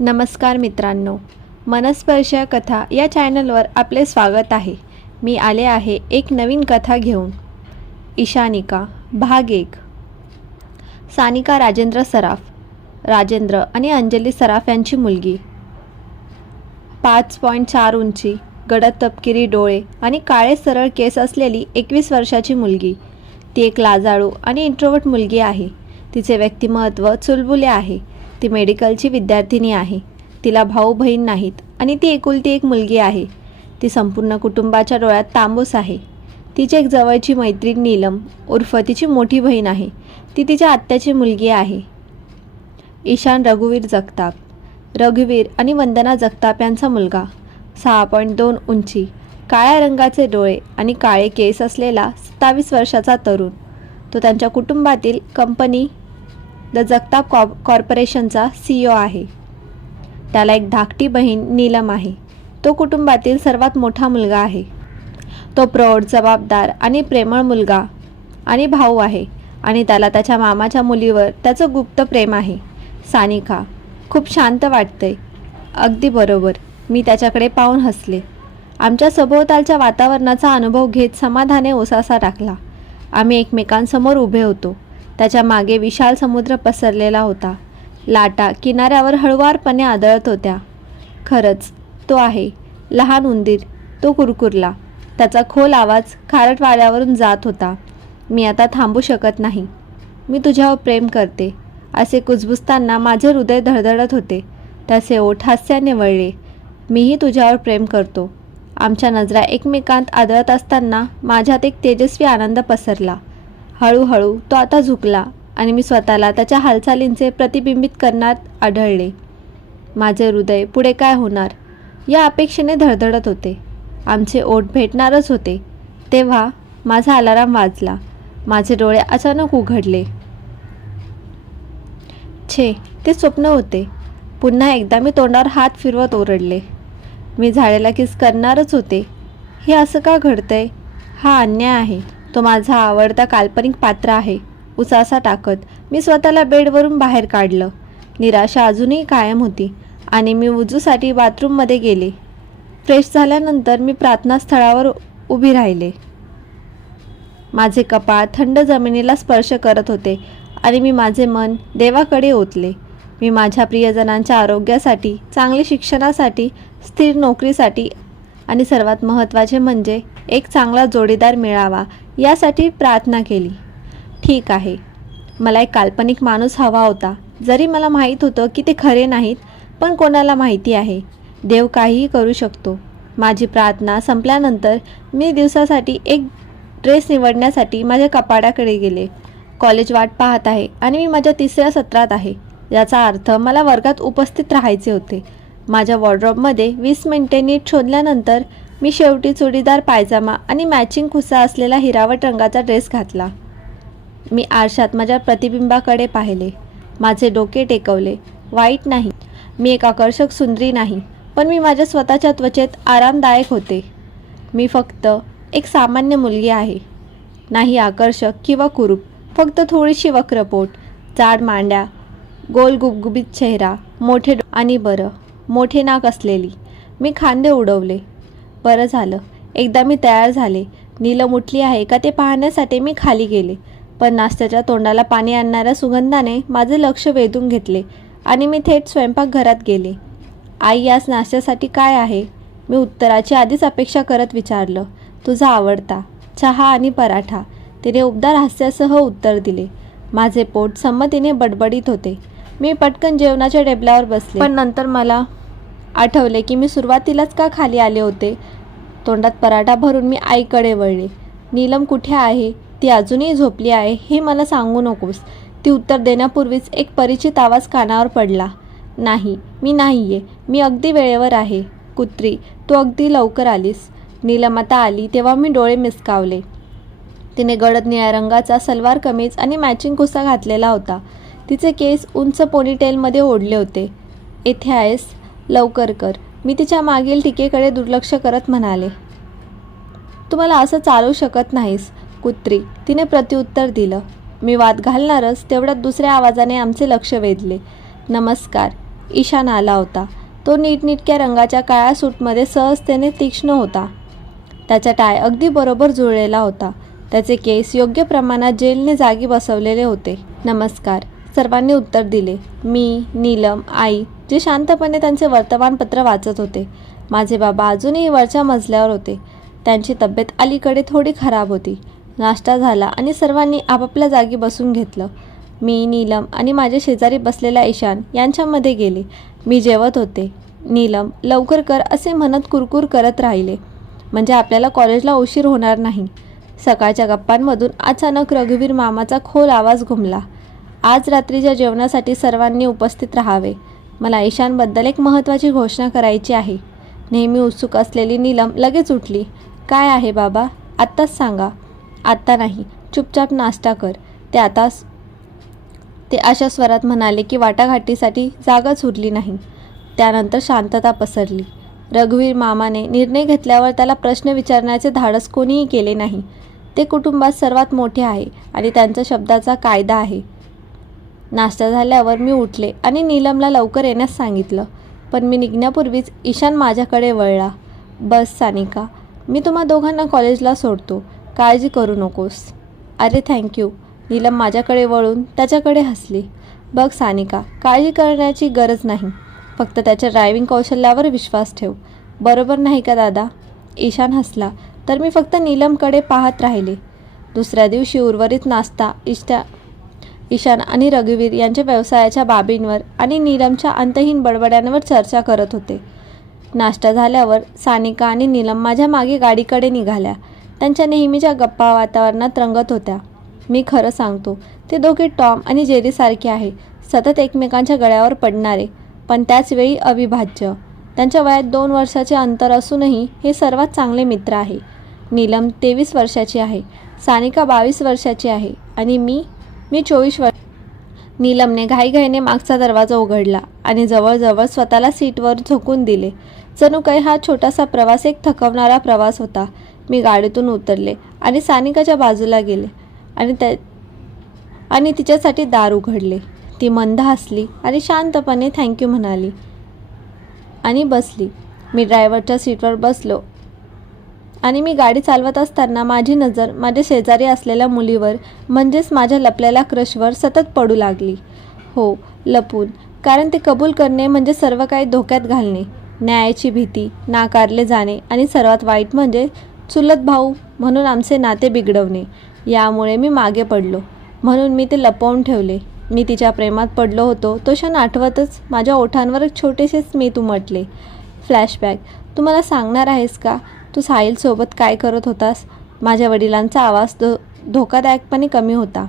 नमस्कार मित्रांनो. मनस्पर्श कथा या चॅनलवर आपले स्वागत आहे. मी आले आहे एक नवीन कथा घेऊन. ईशानिका भाग एक. सानिका राजेंद्र सराफ. राजेंद्र आणि अंजली सराफ यांची मुलगी. पाच पॉईंट चार उंची गडद तपकिरी डोळे आणि काळे सरळ केस असलेली एकवीस वर्षाची मुलगी. ती एक लाजाळू आणि इंट्रोवर्ट मुलगी आहे. तिचे व्यक्तिमत्व चुलबुले आहे. ती मेडिकलची विद्यार्थिनी आहे. तिला भाऊ बहीण नाहीत आणि ती एकुलती एक मुलगी आहे. ती संपूर्ण कुटुंबाच्या डोळ्यात तांबूस आहे. तिची एक जवळची मैत्रीण नीलम उर्फ तिची मोठी बहीण आहे. ती तिच्या आत्याची मुलगी आहे. ईशान रघुवीर जगताप. रघुवीर आणि वंदना जगताप यांचा मुलगा. सहा पॉईंट दोन उंची काळ्या रंगाचे डोळे आणि काळे केस असलेला सत्तावीस वर्षाचा तरुण. तो त्यांच्या कुटुंबातील कंपनी द जगताप कॉ कॉर्पोरेशनचा सी ओ आहे. त्याला एक धाकटी बहीण नीलम आहे. तो कुटुंबातील सर्वात मोठा मुलगा आहे. तो प्रौढ जबाबदार आणि प्रेमळ मुलगा आणि भाऊ आहे आणि त्याला त्याच्या मामाच्या मुलीवर त्याचं गुप्त प्रेम आहे. सानिका खूप शांत वाटतंय. अगदी बरोबर मी त्याच्याकडे पाहून हसले. आमच्या सभोवतालच्या वातावरणाचा अनुभव घेत समाधाने ओसासा टाकला. आम्ही एकमेकांसमोर उभे होतो. त्याच्यामागे विशाल समुद्र पसरलेला होता. लाटा किनाऱ्यावर हळुवारपणे आदळत होत्या. खरंच तो आहे. लहान उंदीर. तो कुरकुरला. त्याचा खोल आवाज खारट वाऱ्यावरून जात होता. मी आता थांबू शकत नाही. मी तुझ्यावर प्रेम करते. असे कुजबुजताना माझे हृदय धडधडत होते. त्याचे ओठ हास्याने वळले. मीही तुझ्यावर प्रेम करतो. आमच्या नजरा एकमेकांत आदळत असताना माझ्यात एक तेजस्वी आनंद पसरला. हळूहळू तो आता झुकला आणि मी स्वतःला त्याच्या हालचालींचे प्रतिबिंबित करण्यात आढळले. माझे हृदय पुढे काय होणार? या अपेक्षेने धडधडत होते. आमचे ओठ भेटणारच होते. तेव्हा माझा अलाराम वाजला. माझे डोळे अचानक उघडले. छे ते स्वप्न होते. पुन्हा एकदा मी तोंडावर हात फिरवत ओरडले. मी झाडेला किस करणारच होते. हे असं का घडतंय? हा अन्याय आहे. तो माझा आवडता काल्पनिक पात्र आहे. उसासा टाकत मी स्वतःला बेडवरून बाहेर काढलं. निराशा अजूनही कायम होती आणि मी वुजूसाठी बाथरूममध्ये गेले. फ्रेश झाल्यानंतर मी प्रार्थनास्थळावर उभी राहिले. माझे कपाळ थंड जमिनीला स्पर्श करत होते आणि मी माझे मन देवाकडे ओतले. मी माझ्या प्रियजनांच्या आरोग्यासाठी चांगले शिक्षणासाठी स्थिर नोकरीसाठी आणि सर्वात महत्त्वाचे म्हणजे एक चांगला जोडीदार मिळावा यासाठी प्रार्थना केली. ठीक आहे. मला एक काल्पनिक माणूस हवा होता. जरी मला माहीत होतं की ते खरे नाहीत पण कोणाला माहिती आहे? देव काहीही करू शकतो. माझी प्रार्थना संपल्यानंतर मी दिवसासाठी एक ड्रेस निवडण्यासाठी माझ्या कपाडाकडे गेले. कॉलेज वाट पाहत आहे आणि मी माझ्या तिसऱ्या सत्रात आहे. याचा अर्थ मला वर्गात उपस्थित राहायचे होते. माझ्या वॉर्ड्रॉपमध्ये वीस मिनिटे नीट शोधल्यानंतर मी शेवटी चुडीदार पायजामा आणि मॅचिंग खुसा असलेला हिरावट रंगाचा ड्रेस घातला. मी आरशात माझ्या प्रतिबिंबाकडे पाहिले. माझे डोके टेकवले. वाईट नाही. मी एक आकर्षक सुंदरी नाही पण मी माझ्या स्वतःच्या त्वचेत आरामदायक होते. मी फक्त एक सामान्य मुलगी आहे. नाही आकर्षक किंवा कुरूप फक्त थोडीशी वक्रपोट जाड मांड्या गोल गुबगुबीत चेहरा मोठे आणि बरं. मोठे नाक असलेली. मी खांदे उडवले. बरं झालं. एकदा मी तयार झाले. नीलम उठली आहे का ते पाहण्यासाठी मी खाली गेले. पण नाश्त्याच्या तोंडाला पाणी आणणाऱ्या सुगंधाने माझे लक्ष वेधून घेतले आणि मी थेट स्वयंपाकघरात गेले. आई याच नाश्त्यासाठी काय आहे? मी उत्तराची आधीच अपेक्षा करत विचारलं. तुझा आवडता. चहा आणि पराठा. तिने उबदार हास्यासह उत्तर दिले. माझे पोट संमतीने बडबडीत होते. मी पटकन जेवणाच्या टेबलावर बसले. पण नंतर मला आठवले की मी सुरुवातीलाच का खाली आले होते? तोंडात पराठा भरून मी आईकडे वळले. नीलम कुठे आहे? ती अजूनही झोपली आहे हे मला सांगू नकोस. ती उत्तर देण्यापूर्वीच एक परिचित आवाज कानावर पडला. नाही मी नाही आहे मी अगदी वेळेवर आहे. कुत्री तू अगदी लवकर आलीस. नीलम आता आली तेव्हा मी डोळे मिसकावले. तिने गडद निळ्या रंगाचा सलवार कमीज आणि मॅचिंग कुसा घातलेला होता. तिचे केस उंच पोनीटेलमध्ये ओढले होते. येथे आहेस? लवकर कर. मी तिच्या मागील टीकेकडे दुर्लक्ष करत म्हणाले. तू मला असं चालू शकत नाहीस कुत्री. तिने प्रत्युत्तर दिलं. मी वाद घालणारच तेवढ्यात दुसऱ्या आवाजाने आमचे लक्ष वेधले. नमस्कार. ईशान आला होता. तो नीटनीटक्या रंगाच्या काळ्या सूटमध्ये सहजतेने तीक्ष्ण होता. त्याचा टाय अगदी बरोबर जुळलेला होता. त्याचे केस योग्य प्रमाणात जेलने जागी बसवलेले होते. नमस्कार. सर्वांनी उत्तर दिले. मी नीलम आई जे शांतपणे त्यांचे वर्तमानपत्र वाचत होते. माझे बाबा अजूनही वरच्या मजल्यावर होते. त्यांची तब्येत अलीकडे थोडी खराब होती. नाश्ता झाला आणि सर्वांनी आपापल्या जागी बसून घेतलं. मी नीलम आणि माझ्या शेजारी बसलेला ईशान यांच्यामध्ये गेले. मी जेवत होते. नीलम लवकर कर असे म्हणत कुरकुर करत राहिले. म्हणजे आपल्याला कॉलेजला उशीर होणार नाही. सकाळच्या गप्पांमधून अचानक रघुवीर मामाचा खोल आवाज घुमला. आज रात्रीच्या जेवणासाठी सर्वांनी उपस्थित राहावे. मला ईशानबद्दल एक महत्त्वाची घोषणा करायची आहे. नेहमी उत्सुक असलेली नीलम लगेच उठली. काय आहे बाबा? आत्ताच सांगा. आत्ता नाही. चुपचाप नाश्ता कर. ते आताच ते अशा स्वरात म्हणाले की वाटाघाटीसाठी जागाच उरली नाही. त्यानंतर शांतता पसरली. रघुवीर मामाने निर्णय घेतल्यावर त्याला प्रश्न विचारण्याचे धाडस कोणीही केले नाही. ते कुटुंबात सर्वात मोठे आहे आणि त्यांच्या शब्दाचा कायदा आहे. नाश्ता झाल्यावर मी उठले आणि नीलमला लवकर येण्यास सांगितलं. पण मी निघण्यापूर्वीच ईशान माझ्याकडे वळला. बस सानिका. मी तुम्हा दोघांना कॉलेजला सोडतो. काळजी करू नकोस. अरे थँक्यू नीलम माझ्याकडे वळून त्याच्याकडे हसली. बघ सानिका काळजी करण्याची गरज नाही. फक्त त्याच्या ड्रायव्हिंग कौशल्यावर विश्वास ठेव. बरोबर नाही का दादा? ईशान हसला. तर मी फक्त नीलमकडे पाहत राहिले. दुसऱ्या दिवशी उर्वरित नाश्ता इष्टा ईशान आणि रघुवीर यांच्या व्यवसायाच्या बाबींवर आणि नीलमच्या अंतहीन बडबड्यांवर चर्चा करत होते. नाश्ता झाल्यावर सानिका आणि नीलम माझ्या मागे गाडीकडे निघाल्या. त्यांच्या नेहमीच्या गप्पा वातावरणात रंगत होत्या. मी खरं सांगतो ते दोघे टॉम आणि जेरीसारखे आहे. सतत एकमेकांच्या गळ्यावर पडणारे पण त्याचवेळी अविभाज्य. त्यांच्या वयात दोन वर्षाचे अंतर असूनही हे सर्वात चांगले मित्र आहे. नीलम तेवीस वर्षाची आहे. सानिका बावीस वर्षाची आहे. आणि मी मी चोवीस वर्ष नीलमने घाईघाईने मागचा दरवाजा उघडला आणि जवळजवळ स्वतःला सीटवर झोकून दिले. जणू काही हा छोटासा प्रवास एक थकवणारा प्रवास होता. मी गाडीतून उतरले आणि सानिकाच्या बाजूला गेले आणि त्या आणि तिच्यासाठी दार उघडले. ती मंद हसली आणि शांतपणे थँक्यू म्हणाली आणि बसली. मी ड्रायव्हरच्या सीटवर बसलो आणि मी गाडी चालवत असताना माझी नजर माझ्या शेजारी असलेल्या मुलीवर म्हणजेच माझ्या लपलेल्या क्रशवर सतत पडू लागली. हो लपून. कारण ते कबूल करणे म्हणजे सर्व काही धोक्यात घालणे. न्यायाची भीती नाकारले जाणे आणि सर्वात वाईट म्हणजे चुलत भाऊ म्हणून आमचे नाते बिघडवणे. यामुळे मी मागे पडलो. म्हणून मी ते लपवून ठेवले. मी तिच्या प्रेमात पडलो होतो. तो क्षण आठवतच माझ्या ओठांवर एक छोटेसे स्मित उमटले. फ्लॅशबॅक. तू मला सांगणार आहेस का? तू साहिलसोबत काय करत होतास? माझ्या वडिलांचा आवाज धो धोकादायकपणे कमी होता.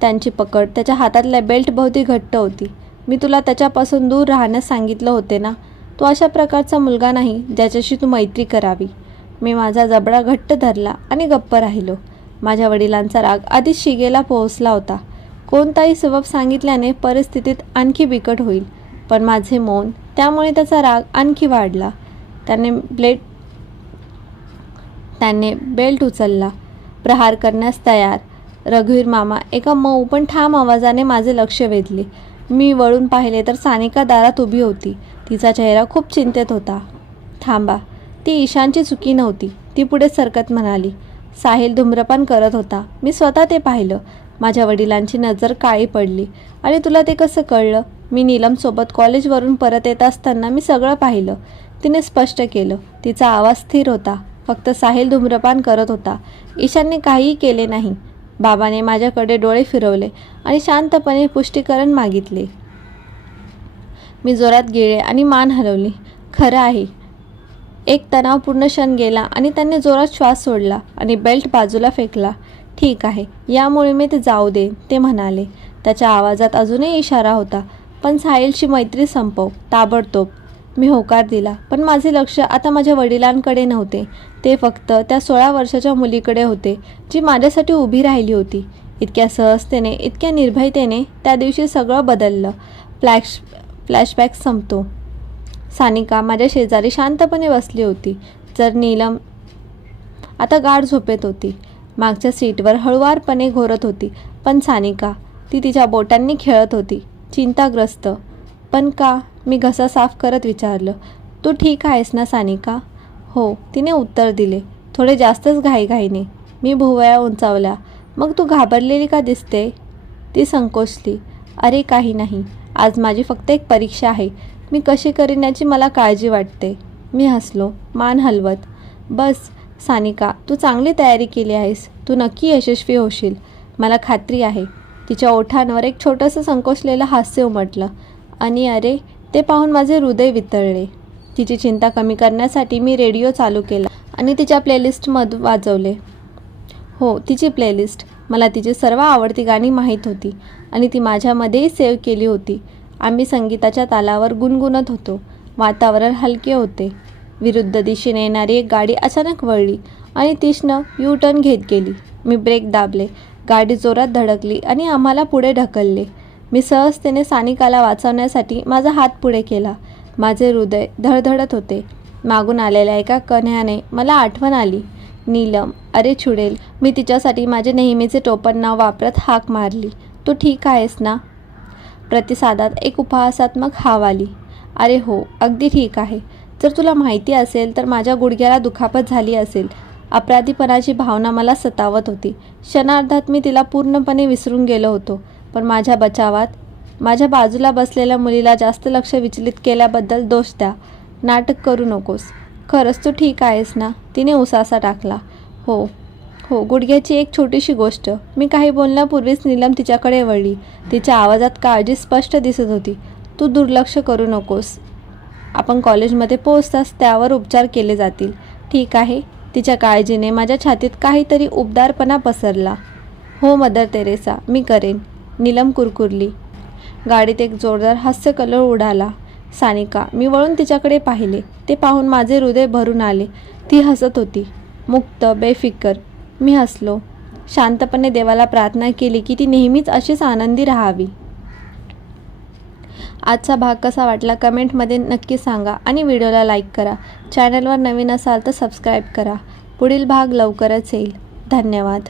त्यांची पकड त्याच्या हातातल्या बेल्टभोवती घट्ट होती. मी तुला त्याच्यापासून दूर राहण्यास सांगितलं होते ना? तो अशा प्रकारचा मुलगा नाही ज्याच्याशी तू मैत्री करावी. मी माझा जबडा घट्ट धरला आणि गप्प राहिलो. माझ्या वडिलांचा राग आधीच शिगेला पोहोचला होता. कोणताही सबब सांगितल्याने परिस्थितीत आणखी बिकट होईल. पण माझे मौन त्यामुळे त्याचा राग आणखी वाढला. त्याने ब्लेड त्याने बेल्ट उचलला. प्रहार करण्यास तयार. रघुवीर मामा एका मऊ पण ठाम आवाजाने माझे लक्ष वेधले. मी वळून पाहिले तर सानिका दारात उभी होती. तिचा चेहरा खूप चिंतेत होता. थांबा ती ईशानची चुकी नव्हती. ती पुढे सरकत म्हणाली. साहिल धूम्रपान करत होता. मी स्वतः ते पाहिलं. माझ्या वडिलांची नजर काळी पडली. आणि तुला ते कसं कळलं? मी नीलमसोबत कॉलेजवरून परत येत असताना मी सगळं पाहिलं. तिने स्पष्ट केलं. तिचा आवाज स्थिर होता. फक्त साहिल धूम्रपान करत होता. ईशानने काहीही केले नाही. बाबाने माझ्याकडे डोळे फिरवले आणि शांतपणे पुष्टीकरण मागितले. मी जोरात गेले आणि मान हलवली. खरं आहे. एक तणावपूर्ण क्षण गेला आणि त्याने जोरात श्वास सोडला आणि बेल्ट बाजूला फेकला. ठीक आहे यामुळे मी ते जाऊ दे ते म्हणाले. त्याच्या आवाजात अजूनही इशारा होता पण साहिलची मैत्री संपव ताबडतोब. मी होकार दिला. पण माझे लक्ष आता माझ्या वडिलांकडे नव्हते. ते फक्त त्या सोळा वर्षाच्या मुलीकडे होते जी माझ्यासाठी उभी राहिली होती. इतक्या सहजतेने इतक्या निर्भयतेने त्या दिवशी सगळं बदललं. फ्लॅश फ्लॅशबॅक संपतो. सानिका माझ्या शेजारी शांतपणे बसली होती. जर नीलम आता गाढ झोपेत होती. मागच्या सीटवर हळुवारपणे घोरत होती. पण सानिका ती तिच्या बोटांनी खेळत होती. चिंताग्रस्त. पण का? मी घसा साफ करत विचारलं तू ठीक आहेस ना सानिका? हो. तिने उत्तर दिले थोडे जास्तच घाईघाईने. मी भुवया उंचावल्या. मग तू घाबरलेली का दिसते? ती संकोचली अरे काही नाही. आज माझी फक्त एक परीक्षा आहे. मी कशी करीन याची मला काळजी वाटते. मी हसलो मान हलवत बस सानिका तू चांगली तयारी केली आहेस. तू नक्की यशस्वी होशील. मला खात्री आहे. तिच्या ओठांवर एक छोटंसं संकोचलेलं हास्य उमटलं. आणि अरे ते पाहून माझे हृदय वितळले. तिची चिंता कमी करण्यासाठी मी रेडिओ चालू केला आणि तिच्या प्लेलिस्टमध वाजवले. हो तिची प्लेलिस्ट. मला तिची सर्व आवडती गाणी माहीत होती आणि ती माझ्यामध्येही सेव्ह केली होती. आम्ही संगीताच्या तालावर गुणगुणत होतो. वातावरण हलके होते. विरुद्ध दिशेने येणारी एक गाडी अचानक वळली आणि तिशनं यू टर्न घेत गेली. मी ब्रेक दाबले. गाडी जोरात धडकली आणि आम्हाला पुढे ढकलले. मी सहजतेने सानिकाला वाचवण्यासाठी माझा हात पुढे केला. माझे हृदय धडधडत होते. मागून आलेल्या एका कन्ह्याने मला आठवण आली. नीलम अरे छुडेल मी तिच्यासाठी माझे नेहमीचे टोपण नाव वापरत हाक मारली. तू ठीक आहेस ना? प्रतिसादात एक उपहासात्मक हाव आली. अरे हो अगदी ठीक आहे. जर तुला माहिती असेल तर माझ्या गुडघ्याला दुखापत झाली असेल. अपराधीपणाची भावना मला सतावत होती. क्षणार्धात मी तिला पूर्णपणे विसरून गेलो होतो. पण माझ्या बचावात. माझ्या बाजूला बसलेल्या मुलीला जास्त लक्ष विचलित केल्याबद्दल दोष द्या. नाटक करू नकोस. खरंच तू ठीक आहेस ना? तिने उसासा टाकला. हो. हो गुडघ्याची एक छोटीशी गोष्ट. मी काही बोलण्यापूर्वीच नीलम तिच्याकडे वळली. तिच्या आवाजात काळजी स्पष्ट दिसत होती. तू दुर्लक्ष करू नकोस. आपण कॉलेजमध्ये पोहोचताच त्यावर उपचार केले जातील. ठीक आहे. तिच्या काळजीने माझ्या छातीत काहीतरी उबदारपणा पसरला. हो मदर तेरेसा मी करेन. नीलम कुरकुरली. गाडीत एक जोरदार हास्य कलर उडाला. सानिका मी वळून तिच्याकडे पाहिले. ते पाहून माझे हृदय भरून आले. ती हसत होती. मुक्त बेफिकर मी हसलो. शांतपणे देवाला प्रार्थना केली की ती नेहमीच अशीच आनंदी राहावी. आजचा भाग कसा वाटला कमेंटमध्ये नक्की सांगा आणि व्हिडिओला लाईक करा. चॅनलवर नवीन असाल तर सबस्क्राईब करा. पुढील भाग लवकरच येईल. धन्यवाद.